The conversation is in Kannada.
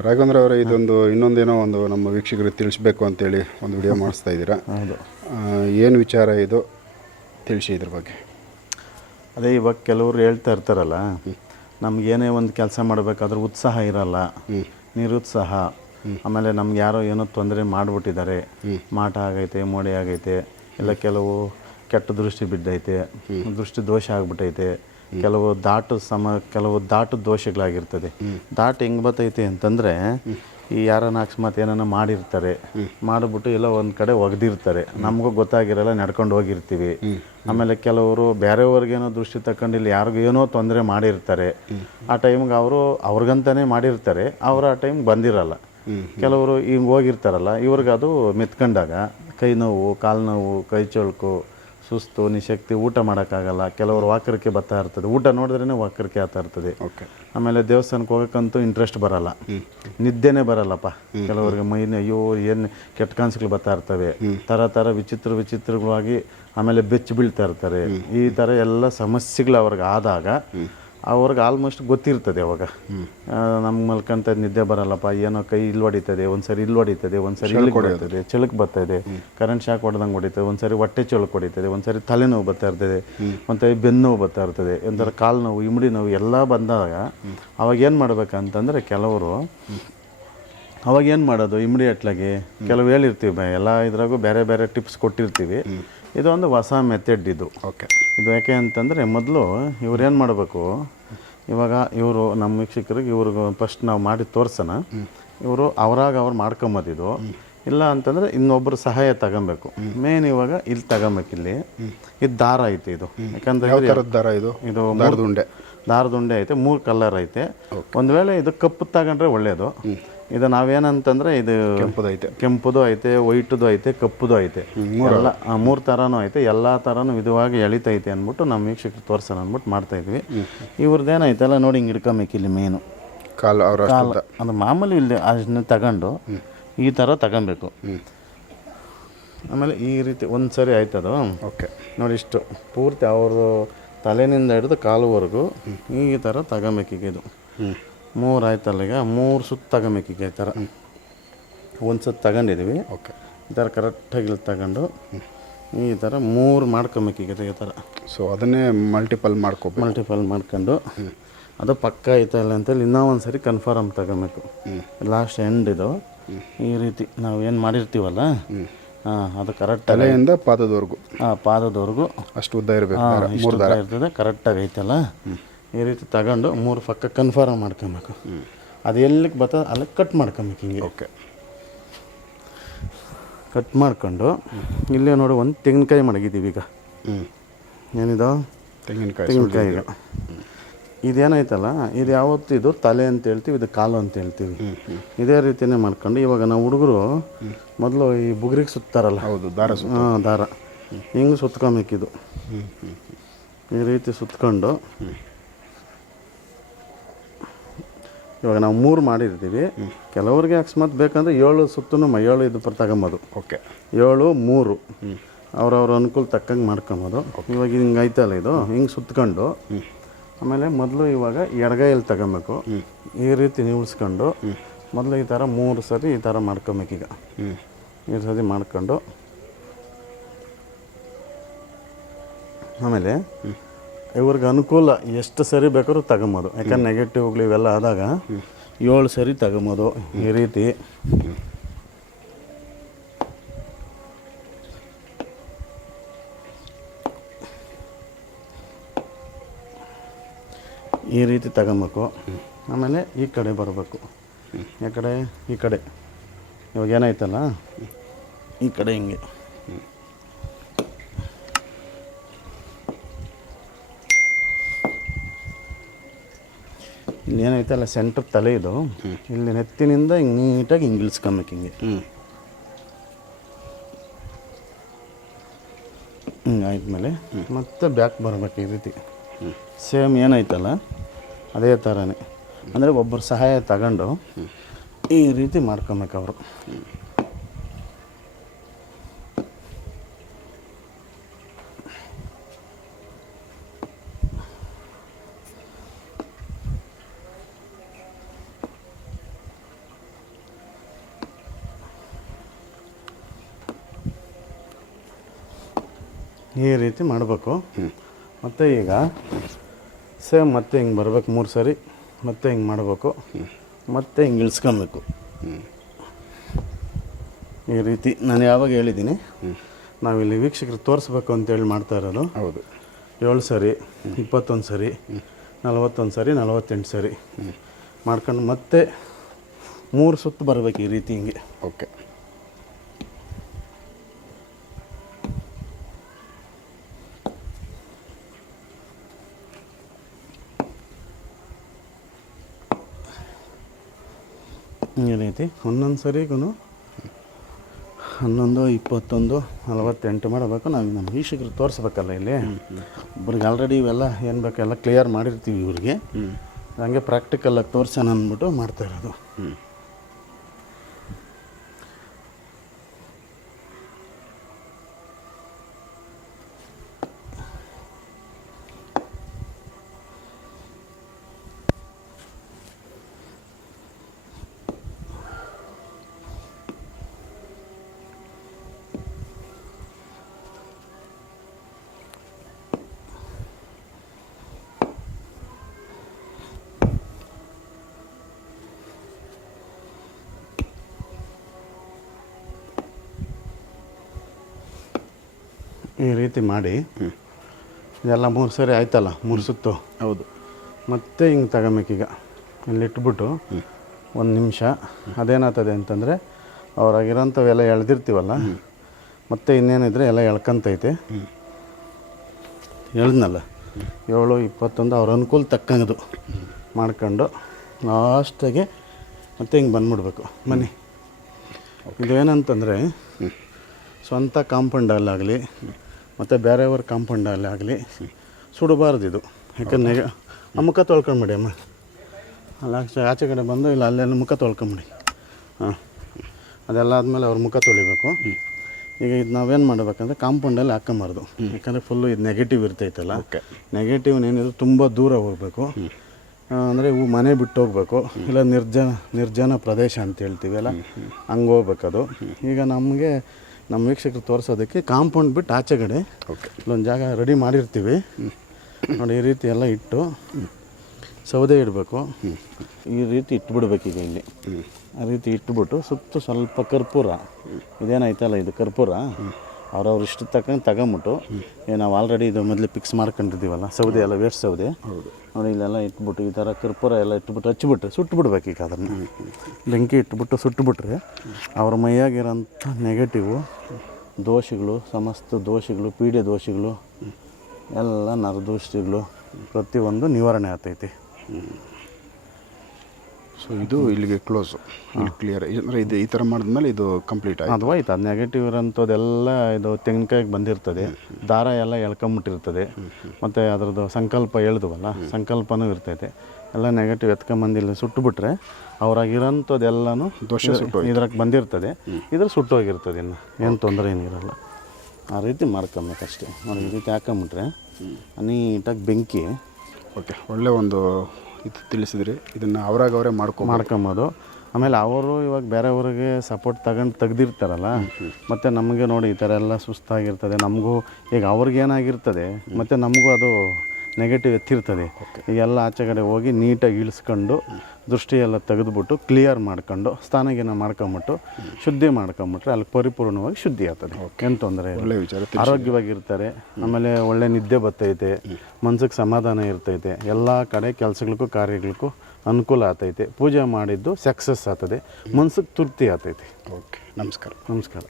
ರಾಘವೇಂದ್ರ ಅವರೇ ಇದೊಂದು ಇನ್ನೊಂದೇನೋ ಒಂದು ನಮ್ಮ ವೀಕ್ಷಕರಿಗೆ ತಿಳಿಸ್ಬೇಕು ಅಂತೇಳಿ ಒಂದು ವಿಡಿಯೋ ಮಾಡಿಸ್ತಾ ಇದ್ದೀರಾ? ಹೌದು. ಏನು ವಿಚಾರ ಇದು? ತಿಳಿಸಿ ಇದ್ರ ಬಗ್ಗೆ. ಅದೇ ಇವಾಗ ಕೆಲವರು ಹೇಳ್ತಾ ಇರ್ತಾರಲ್ಲ ನಮಗೇನೇ ಒಂದು ಕೆಲಸ ಮಾಡಬೇಕಾದ್ರೆ ಉತ್ಸಾಹ ಇರಲ್ಲ. ನಿರುತ್ಸಾಹ. ಆಮೇಲೆ ನಮ್ಗೆ ಯಾರೋ ಏನೋ ತೊಂದರೆ ಮಾಡಿಬಿಟ್ಟಿದ್ದಾರೆ. ಮಾಟ ಆಗೈತೆ ಮೋಡಿ ಆಗೈತೆ ಇಲ್ಲ ಕೆಲವು ಕೆಟ್ಟ ದೃಷ್ಟಿ ಬಿದ್ದೈತೆ ದೃಷ್ಟಿ ದೋಷ ಆಗ್ಬಿಟ್ಟೈತೆ. ಕೆಲವು ದಾಟು ಸಮ ಕೆಲವು ದಾಟು ದೋಷಗಳಾಗಿರ್ತದೆ. ದಾಟು ಹೆಂಗೆ ಬರ್ತೈತಿ ಅಂತಂದರೆ ಈ ಯಾರನ್ನ ಅಕಸ್ಮಾತ್ ಏನನ್ನ ಮಾಡಿರ್ತಾರೆ ಮಾಡಿಬಿಟ್ಟು ಎಲ್ಲ ಒಂದು ಕಡೆ ಒಗ್ದಿರ್ತಾರೆ. ನಮಗೂ ಗೊತ್ತಾಗಿರಲ್ಲ ನಡ್ಕೊಂಡು ಹೋಗಿರ್ತೀವಿ. ಆಮೇಲೆ ಕೆಲವರು ಬೇರೆಯವ್ರಿಗೇನೋ ದೃಷ್ಟಿ ತಕೊಂಡಿಲ್ಲ ಇಲ್ಲಿ ಯಾರಿಗೂ ಏನೋ ತೊಂದರೆ ಮಾಡಿರ್ತಾರೆ. ಆ ಟೈಮ್ಗೆ ಅವರು ಅವ್ರಿಗಂತಾನೆ ಮಾಡಿರ್ತಾರೆ. ಅವ್ರು ಆ ಟೈಮ್ ಬಂದಿರಲ್ಲ. ಕೆಲವರು ಹಿಂಗೆ ಹೋಗಿರ್ತಾರಲ್ಲ ಇವ್ರಿಗೆ ಅದು ಮೆತ್ಕೊಂಡಾಗ ಕೈ ನೋವು ಕಾಲು ನೋವು ಕೈ ಚೊಳ್ಕು ಸುಸ್ತು ನಿಶಕ್ತಿ ಊಟ ಮಾಡೋಕ್ಕಾಗಲ್ಲ. ಕೆಲವರು ವಾಕರಿಕೆ ಬರ್ತಾ ಇರ್ತದೆ. ಊಟ ನೋಡಿದ್ರೇ ವಾಕರಿಕೆ ಆಗ್ತಾ ಇರ್ತದೆ. ಆಮೇಲೆ ದೇವಸ್ಥಾನಕ್ಕೆ ಹೋಗೋಕ್ಕಂತೂ ಇಂಟ್ರೆಸ್ಟ್ ಬರಲ್ಲ. ನಿದ್ದೆನೇ ಬರಲ್ಲಪ್ಪ. ಕೆಲವರಿಗೆ ಮೈನ ಅಯ್ಯೋ ಏನು ಕೆಟ್ಟ ಕನಸುಗಳು ಬರ್ತಾ ಇರ್ತವೆ. ಥರ ಥರ ವಿಚಿತ್ರ ವಿಚಿತ್ರಗಳಾಗಿ ಆಮೇಲೆ ಬೆಚ್ಚಿ ಬೀಳ್ತಾ ಇರ್ತಾರೆ. ಈ ಥರ ಎಲ್ಲ ಸಮಸ್ಯೆಗಳು ಅವ್ರಿಗೆ ಆದಾಗ ಅವ್ರಿಗೆ ಆಲ್ಮೋಸ್ಟ್ ಗೊತ್ತಿರ್ತದೆ ಅವಾಗ. ನಮ್ಮ ಮಲ್ಕಂತ ನಿದ್ದೆ ಬರಲ್ಲಪ್ಪ ಏನೋ ಕೈ ಇಲ್ಲಿ ಹೊಡಿತದೆ ಒಂದ್ಸರಿ ಇಲ್ಲಿ ಹೊಡಿತದೆ ಒಂದ್ಸರಿ ಇಲ್ಲಿ ಹೊಡಿತದೆ ಬರ್ತಾ ಇದೆ ಕರೆಂಟ್ ಶಾಕ್ ಹೊಡೆದಂಗೆ ಹೊಡಿತದೆ ಒಂದ್ಸರಿ ಹೊಟ್ಟೆ ಚೊಳಕ್ ಹೊಡಿತದೆ ಒಂದ್ಸರಿ ತಲೆನೋವು ಬರ್ತಾ ಇರ್ತದೆ ಒಂದ್ಸರಿ ಬೆನ್ನು ನೋವು ಬರ್ತಾ ಇರ್ತದೆ ಒಂಥರ ಕಾಲು ನೋವು ಇಮ್ಡಿ ನೋವು ಎಲ್ಲ ಬಂದಾಗ ಅವಾಗ ಏನು ಮಾಡ್ಬೇಕಂತಂದ್ರೆ ಕೆಲವರು ಅವಾಗ ಏನು ಮಾಡೋದು ಇಮಿಡಿಯೇಟ್ಲಾಗಿ ಕೆಲವು ಹೇಳಿರ್ತೀವಿ ಎಲ್ಲ ಇದ್ರಾಗೂ ಬೇರೆ ಬೇರೆ ಟಿಪ್ಸ್ ಕೊಟ್ಟಿರ್ತೀವಿ. ಇದೊಂದು ಹೊಸ ಮೆಥಡ್ ಇದು. ಓಕೆ ಇದು ಯಾಕೆ ಅಂತಂದರೆ ಮೊದಲು ಇವ್ರು ಏನು ಮಾಡಬೇಕು? ಇವಾಗ ಇವರು ನಮ್ಮ ವೀಕ್ಷಕರಿಗೆ ಇವ್ರಿಗೆ ಫಸ್ಟ್ ನಾವು ಮಾಡಿ ತೋರ್ಸೋಣ. ಇವರು ಅವರಾಗ ಅವ್ರು ಮಾಡ್ಕೊಂಬೋದಿದ್ದು. ಇಲ್ಲ ಅಂತಂದರೆ ಇನ್ನೊಬ್ಬರು ಸಹಾಯ ತಗೊಬೇಕು. ಮೇನ್ ಇವಾಗ ಇಲ್ಲಿ ತಗೊಬೇಕು ಇಲ್ಲಿ ಇದು ದಾರ ಐತೆ ಇದು. ಯಾಕಂದ್ರೆ ದಾರ ಇದು? ಇದು ಉಂಡೆ. ದಾರದ ಉಂಡೆ ಐತೆ ಮೂರು ಕಲರ್ ಐತೆ. ಒಂದು ವೇಳೆ ಇದು ಕಪ್ಪು ತಗೊಂಡ್ರೆ ಒಳ್ಳೆಯದು ಇದು ನಾವೇನಂತಂದ್ರೆ ಇದು ಕೆಂಪುದೈತೆ ಕೆಂಪುದು ಐತೆ ವೈಟದು ಐತೆ ಕಪ್ಪುದು ಐತೆ. ಎಲ್ಲ ಮೂರು ಥರನೂ ಐತೆ. ಎಲ್ಲ ಥರನೂ ವಿಧವಾಗಿ ಎಳಿತೈತೆ ಅಂದ್ಬಿಟ್ಟು ನಮ್ಮ ವೀಕ್ಷಕರು ತೋರ್ಸೋಣ ಅಂದ್ಬಿಟ್ಟು ಮಾಡ್ತಾ ಇದ್ವಿ. ಇವ್ರದ್ದೇನೈತಲ್ಲ ನೋಡಿ ಹಿಂಗೆ ಹಿಡ್ಕೊಬೇಕು ಇಲ್ಲಿ ಮೇನು ಕಾಲು ಅವರ ಅದು ಮಾಮೂಲಿ ಇಲ್ಲಿ ಅದನ್ನ ತಗೊಂಡು ಈ ಥರ ತಗೊಬೇಕು. ಆಮೇಲೆ ಈ ರೀತಿ ಒಂದು ಸರಿ ಆಯ್ತದು. ಓಕೆ ನೋಡಿ ಇಷ್ಟು ಪೂರ್ತಿ ಅವರು ತಲೆನಿಂದ ಹಿಡಿದು ಕಾಲುವರೆಗೂ ಈ ಥರ ತಗೊಬೇಕೀಗ ಇದು. ಮೂರು ಆಯ್ತಲ್ಲ ಈಗ ಮೂರು ಸುತ್ತ ತಗೊಬೇಕೀಗ ಈ ಥರ ಒಂದು ಸುತ್ತು ತಗೊಂಡಿದ್ದೀವಿ ಓಕೆ ಈ ಥರ ಕರೆಕ್ಟಾಗಿ ಇಲ್ಲಿ ತಗೊಂಡು ಈ ಥರ ಮೂರು ಮಾಡ್ಕೊಬೇಕೀಗ ಈ ಥರ ಸೊ ಅದನ್ನೇ ಮಲ್ಟಿಪಲ್ ಮಾಡ್ಕೊ ಮಲ್ಟಿಪಲ್ ಮಾಡ್ಕೊಂಡು ಅದು ಪಕ್ಕ ಆಯ್ತಲ್ಲ ಅಂತೇಳಿ ಇನ್ನೂ ಒಂದು ಸರಿ ಕನ್ಫರ್ಮ್ ತಗೊಬೇಕು ಲಾಸ್ಟ್ ಎಂಡ್ ಇದು. ಈ ರೀತಿ ನಾವು ಏನು ಮಾಡಿರ್ತೀವಲ್ಲ ಹಾಂ ಅದು ಕರೆಕ್ಟ್ ತಲೆಯಿಂದ ಪಾದದವರೆಗೂ. ಹಾಂ ಪಾದದವರೆಗೂ. ಅಷ್ಟು ಉದ್ದ ಇರಬೇಕು ಮೂರು ಉದ್ದ ಇರ್ತದೆ ಕರೆಕ್ಟಾಗಿ ಐತಲ್ಲ? ಈ ರೀತಿ ತಗೊಂಡು ಮೂರು ಪಕ್ಕ ಕನ್ಫರ್ಮ್ ಮಾಡ್ಕೊಬೇಕು. ಅದು ಎಲ್ಲಿಗೆ ಬರ್ತದೆ ಅಲ್ಲಿಗೆ ಕಟ್ ಮಾಡ್ಕೊಬೇಕು ಹಿಂಗೆ. ಓಕೆ. ಕಟ್ ಮಾಡ್ಕೊಂಡು ಇಲ್ಲೇ ನೋಡಿ ಒಂದು ತೆಂಗಿನಕಾಯಿ ಮಡಗಿದ್ದೀವಿ ಈಗ. ಏನಿದು? ತೆಂಗಿನಕಾಯಿ ತೆಂಗಿನಕಾಯಿ ಈಗ ಇದೇನೈತಲ್ಲ ಇದು ಯಾವತ್ತು ಇದು ತಲೆ ಅಂತ ಹೇಳ್ತೀವಿ ಇದು ಕಾಲು ಅಂತ ಹೇಳ್ತೀವಿ. ಇದೇ ರೀತಿನೇ ಮಾಡ್ಕೊಂಡು ಇವಾಗ ನಾವು ಹುಡುಗರು ಮೊದಲು ಈ ಬುಗುರಿಗೆ ಸುತ್ತಾರಲ್ಲ? ಹೌದು ದಾರ ಹಾಂ ದಾರ. ಹಿಂಗೆ ಸುತ್ಕೊಬೇಕಿದು ಈ ರೀತಿ ಸುತ್ಕೊಂಡು. ಇವಾಗ ನಾವು ಮೂರು ಮಾಡಿರ್ತೀವಿ. ಕೆಲವರಿಗೆ ಅಕಸ್ಮಾತ್ ಬೇಕಂದ್ರೆ ಏಳು ಸುತ್ತೂ ಏಳು ಇದು ಪರ್ ತಗೊಂಬೋದು. ಓಕೆ. ಏಳು ಮೂರು. ಅವ್ರವ್ರ ಅನುಕೂಲ ತಕ್ಕಂಗೆ ಮಾಡ್ಕೊಬೋದು. ಇವಾಗ ಹಿಂಗೆ ಐತಲ್ಲ ಇದು ಹಿಂಗೆ ಸುತ್ಕೊಂಡು. ಆಮೇಲೆ ಮೊದಲು ಇವಾಗ ಎಡಗೈಯಲ್ಲಿ ತಗೊಬೇಕು. ಈ ರೀತಿ ನಿಲ್ಸ್ಕೊಂಡು ಮೊದಲು ಈ ಥರ ಮೂರು ಸರಿ ಈ ಥರ ಮಾಡ್ಕೊಬೇಕೀಗ ಹ್ಞೂ ಈ ಸರಿ ಮಾಡ್ಕೊಂಡು. ಆಮೇಲೆ ಇವ್ರಿಗೆ ಅನುಕೂಲ ಎಷ್ಟು ಸರಿ ಬೇಕಾದ್ರೂ ತಗೊಂಬೋದು. ಯಾಕಂದ್ರೆ ನೆಗೆಟಿವ್ಗಳು ಇವೆಲ್ಲ ಆದಾಗ ಏಳು ಸರಿ ತಗೊಂಬೋದು ಈ ರೀತಿ. ಈ ರೀತಿ ತಗೊಬೇಕು. ಆಮೇಲೆ ಈ ಕಡೆ ಬರಬೇಕು. ಈ ಕಡೆ ಈ ಕಡೆ. ಇವಾಗ ಏನಾಯ್ತಲ್ಲ? ಈ ಕಡೆ ಹಿಂಗೆ. ಇಲ್ಲಿ ಏನಾಯ್ತಲ್ಲ ಸೆಂಟ್ರ್ ತಲೆ ಇದು. ಇಲ್ಲಿ ನೆತ್ತಿನಿಂದ ಹಿಂಗೆ ನೀಟಾಗಿ ಹಿಂಗೆ. ಇಳಿಸ್ಕೊಬೇಕು ಹಿಂಗೆ ಹ್ಞೂ ಹಿಂಗೆ ಮೇಲೆ ಮತ್ತೆ ಬ್ಯಾಕ್ ಬರಬೇಕು ಈ ರೀತಿ. ಸೇಮ್ ಏನಾಯ್ತಲ್ಲ? ಅದೇ ಥರನೇ ಅಂದರೆ ಒಬ್ಬರ ಸಹಾಯ ತಗೊಂಡು ಈ ರೀತಿ ಮಾಡ್ಕೊಬೇಕು ಅವರು. ಈ ರೀತಿ ಮಾಡಬೇಕು. ಮತ್ತು ಈಗ ಸೇಮ್ ಮತ್ತೆ ಹಿಂಗೆ ಬರಬೇಕು ಮೂರು ಸರಿ ಮತ್ತೆ ಹಿಂಗೆ ಮಾಡಬೇಕು ಮತ್ತೆ ಹಿಂಗೆ ಇಳಿಸ್ಕೊಬೇಕು. ಈ ರೀತಿ ನಾನು ಯಾವಾಗ ಹೇಳಿದ್ದೀನಿ ನಾವಿಲ್ಲಿ ವೀಕ್ಷಕರು ತೋರಿಸ್ಬೇಕು ಅಂತೇಳಿ ಮಾಡ್ತಾ ಇರೋದು. ಹೌದು. ಏಳು ಸರಿ ಇಪ್ಪತ್ತೊಂದು ಸರಿ ನಲವತ್ತೊಂದು ಸರಿ ನಲವತ್ತೆಂಟು ಸರಿ. ಮಾಡ್ಕೊಂಡು ಮತ್ತೆ ಮೂರು ಸುತ್ತು ಬರಬೇಕು ಈ ರೀತಿ ಹಿಂಗೆ. ಓಕೆ. ರೀತಿ ಒಂದೊಂದು ಸರಿಗೂ ಹನ್ನೊಂದು ಇಪ್ಪತ್ತೊಂದು ನಲವತ್ತೆಂಟು ಮಾಡಬೇಕು. ನಾವು ನಮ್ಮ ವೀಕ್ಷಕರು ತೋರಿಸ್ಬೇಕಲ್ಲ ಇಲ್ಲಿ. ಒಬ್ರಿಗೆ ಆಲ್ರೆಡಿ ಇವೆಲ್ಲ ಏನು ಬೇಕೆಲ್ಲ ಕ್ಲಿಯರ್ ಮಾಡಿರ್ತೀವಿ ಇವ್ರಿಗೆ. ಹಂಗೆ ಪ್ರಾಕ್ಟಿಕಲ್ಲಾಗಿ ತೋರಿಸೋಣ ಅಂದ್ಬಿಟ್ಟು ಮಾಡ್ತಾ ಇರೋದು. ಈ ರೀತಿ ಮಾಡಿ. ಇದೆಲ್ಲ ಮೂರು ಸರಿ ಆಯ್ತಲ್ಲ ಮೂರು ಸುತ್ತು. ಹೌದು. ಮತ್ತೆ ಹಿಂಗೆ ತಗೊಬೇಕೀಗ ಇಲ್ಲಿ ಇಟ್ಬಿಟ್ಟು ಒಂದು ನಿಮಿಷ. ಅದೇನಾಗ್ತದೆ ಅಂತಂದರೆ ಅವರಾಗಿರೋಂಥವೆಲ್ಲ ಎಳ್ದಿರ್ತೀವಲ್ಲ ಮತ್ತೆ ಇನ್ನೇನಿದ್ರೆ ಎಲ್ಲ ಎಳ್ಕಂತೈತೆ. ಎಳ್ದನಲ್ಲ ಏಳು ಇಪ್ಪತ್ತೊಂದು ಅವ್ರ ಅನುಕೂಲ ತಕ್ಕಂಗದು ಮಾಡ್ಕೊಂಡು ಲಾಸ್ಟಾಗೆ ಮತ್ತೆ ಹಿಂಗೆ ಬಂದ್ಬಿಡ್ಬೇಕು. ಬನ್ನಿ. ಇದೇನಂತಂದರೆ ಸ್ವಂತ ಕಾಂಪೌಂಡಲ್ಲಾಗಲಿ ಮತ್ತು ಬೇರೆಯವ್ರ ಕಾಂಪೌಂಡಲ್ಲಾಗಲಿ ಸುಡಬಾರ್ದು ಇದು ಯಾಕಂದ್ರೆ ಆ ಮುಖ ತೊಳ್ಕೊಂಬಿಡಿ ಅಮ್ಮ. ಅಲ್ಲ ಆಚೆ- ಕಡೆ ಬಂದು ಇಲ್ಲ ಅಲ್ಲೆಲ್ಲ ಮುಖ ತೊಳ್ಕೊಂಬಿಡಿ. ಹಾಂ. ಅದೆಲ್ಲ ಆದಮೇಲೆ ಅವ್ರ ಮುಖ ತೊಳಿಬೇಕು. ಈಗ ಇದು ನಾವೇನು ಮಾಡಬೇಕಂದ್ರೆ ಕಾಂಪೌಂಡಲ್ಲಿ ಹಾಕೊಂಬಾರ್ದು ಯಾಕಂದರೆ ಫುಲ್ಲು ಇದು ನೆಗೆಟಿವ್ ಇರ್ತೈತಲ್ಲ. ನೆಗೆಟಿವ್ ಏನಿದ್ರು ತುಂಬ ದೂರ ಹೋಗಬೇಕು. ಅಂದರೆ ಇವು ಮನೆ ಬಿಟ್ಟು ಹೋಗ್ಬೇಕು. ಇಲ್ಲ ನಿರ್ಜನ ನಿರ್ಜನ ಪ್ರದೇಶ ಅಂತ ಹೇಳ್ತೀವಿ ಅಲ್ಲ? ಹಂಗೆ ಹೋಗ್ಬೇಕದು. ಈಗ ನಮಗೆ ನಮ್ಮ ವೀಕ್ಷಕರು ತೋರಿಸೋದಕ್ಕೆ ಕಾಂಪೌಂಡ್ ಬಿಟ್ಟು ಆಚೆ ಕಡೆ ಓಕೆ ಇಲ್ಲೊಂದು ಜಾಗ ರೆಡಿ ಮಾಡಿರ್ತೀವಿ. ನೋಡಿ ಈ ರೀತಿ ಎಲ್ಲ ಇಟ್ಟು ಸೌದೆ ಇಡಬೇಕು. ಈ ರೀತಿ ಇಟ್ಬಿಡ್ಬೇಕು ಈಗ ಇಲ್ಲಿ. ಆ ರೀತಿ ಇಟ್ಬಿಟ್ಟು ಸುತ್ತ ಸ್ವಲ್ಪ ಕರ್ಪೂರ. ಇದೇನಾಯ್ತಲ್ಲ ಇದು ಕರ್ಪೂರ? ಅವ್ರವ್ರ ಇಷ್ಟ ತಕ್ಕಂಗೆ ತಗೊಂಬಿಟ್ಟು ನಾವು ಆಲ್ರೆಡಿ ಇದು ಮೊದಲು ಫಿಕ್ಸ್ ಮಾಡ್ಕೊಂಡಿದ್ದೀವಲ್ಲ ಸೌದೆ ಎಲ್ಲ ವೇಸ್ಟ್ ಸೌದೆ. ನೋಡಿ, ಇಲ್ಲೆಲ್ಲ ಇಟ್ಬಿಟ್ಟು ಈ ಥರ ಕರ್ಪೂರ ಎಲ್ಲ ಇಟ್ಬಿಟ್ಟು ಹಚ್ಬಿಟ್ರೆ ಸುಟ್ಬಿಡ್ಬೇಕು ಈಗ ಅದನ್ನು. ಬೆಂಕಿ ಇಟ್ಬಿಟ್ಟು ಸುಟ್ಬಿಟ್ರೆ ಅವ್ರ ಮೈಯಾಗಿರೋಂಥ ನೆಗೆಟಿವು ದೋಷಗಳು, ಸಮಸ್ತ ದೋಷಗಳು, ಪೀಡೆ ದೋಷಗಳು, ಎಲ್ಲ ನರದೋಷಗಳು ಪ್ರತಿಯೊಂದು ನಿವಾರಣೆ ಆಗ್ತೈತಿ. ಸೊ ಇದು ಇಲ್ಲಿಗೆ ಕ್ಲೋಸು ಇಲ್ಲಿ ಕ್ಲಿಯರ್ ಅಂದರೆ ಇದು ಈ ಥರ ಮಾಡಿದ್ಮೇಲೆ ಇದು ಕಂಪ್ಲೀಟ್ ಆಯ್ತು. ಅದು ಹೋಯ್ತು ಅದು ನೆಗೆಟಿವ್ ಇರೋಂಥದ್ದೆಲ್ಲ ಇದು ತೆಂಗಿನಕಾಯಿಗೆ ಬಂದಿರ್ತದೆ. ದಾರ ಎಲ್ಲ ಎಳ್ಕೊಂಬಿಟ್ಟಿರ್ತದೆ. ಮತ್ತು ಅದರದ್ದು ಸಂಕಲ್ಪ ಹೇಳ್ದವಲ್ಲ ಸಂಕಲ್ಪನೂ ಇರ್ತೈತೆ. ಎಲ್ಲ ನೆಗೆಟಿವ್ ಎತ್ಕೊಂಬಂದಿಲ್ಲ ಸುಟ್ಟುಬಿಟ್ರೆ ಅವ್ರಾಗಿರೋಂಥದ್ದೆಲ್ಲನೂ ದೋಷ ಇದ್ರಾಗ ಬಂದಿರ್ತದೆ. ಇದ್ರ ಸುಟ್ಟೋಗಿರ್ತದೆ ಇನ್ನು. ಏನು ತೊಂದರೆ ಏನಿರಲ್ಲ ಆ ರೀತಿ ಮಾಡ್ಕೊಬೇಕಷ್ಟೇ. ಅಷ್ಟೇ ಈ ರೀತಿ ಹಾಕೊಂಬಿಟ್ರೆ ನೀಟಾಗಿ ಬೆಂಕಿ. ಓಕೆ ಒಳ್ಳೆ ಒಂದು ಇದು ತಿಳಿಸಿದ್ರಿ. ಇದನ್ನು ಅವ್ರಾಗ ಅವರೇ ಮಾಡ್ಕೊ ಮಾಡ್ಕೊಂಬೋದು. ಆಮೇಲೆ ಅವರು ಇವಾಗ ಬೇರೆಯವ್ರಿಗೆ ಸಪೋರ್ಟ್ ತಗೊಂಡು ತೆಗ್ದಿರ್ತಾರಲ್ಲ ಮತ್ತು ನಮಗೆ ನೋಡಿ ಈ ಥರ ಎಲ್ಲ ಸುಸ್ತಾಗಿರ್ತದೆ ನಮಗೂ ಈಗ ಅವ್ರಿಗೇನಾಗಿರ್ತದೆ ಮತ್ತು ನಮಗೂ ಅದು ನೆಗೆಟಿವ್ ಎತ್ತಿರ್ತದೆ. ಎಲ್ಲ ಆಚೆ ಕಡೆ ಹೋಗಿ ನೀಟಾಗಿ ಇಳಿಸ್ಕೊಂಡು ದೃಷ್ಟಿಯೆಲ್ಲ ತೆಗೆದುಬಿಟ್ಟು ಕ್ಲಿಯರ್ ಮಾಡ್ಕೊಂಡು ಸ್ನಾನಗೀನ ಮಾಡ್ಕೊಂಬಿಟ್ಟು ಶುದ್ಧಿ ಮಾಡ್ಕೊಂಬಿಟ್ರೆ ಅಲ್ಲಿ ಪರಿಪೂರ್ಣವಾಗಿ ಶುದ್ಧಿ ಆಗ್ತದೆ. ಏನು ತೊಂದರೆ ಒಳ್ಳೆ ವಿಚಾರ ಆರೋಗ್ಯವಾಗಿರ್ತಾರೆ. ಆಮೇಲೆ ಒಳ್ಳೆ ನಿದ್ದೆ ಬರ್ತೈತೆ. ಮನ್ಸಿಗೆ ಸಮಾಧಾನ ಇರ್ತೈತೆ. ಎಲ್ಲ ಕಡೆ ಕೆಲಸಗಳಿಗೂ ಕಾರ್ಯಗಳಿಗೂ ಅನುಕೂಲ ಆಗ್ತೈತೆ. ಪೂಜೆ ಮಾಡಿದ್ದು ಸಕ್ಸಸ್ ಆಗ್ತದೆ. ಮನ್ಸಿಗೆ ತೃಪ್ತಿ ಆಗ್ತೈತೆ. ಓಕೆ ನಮಸ್ಕಾರ. ನಮಸ್ಕಾರ.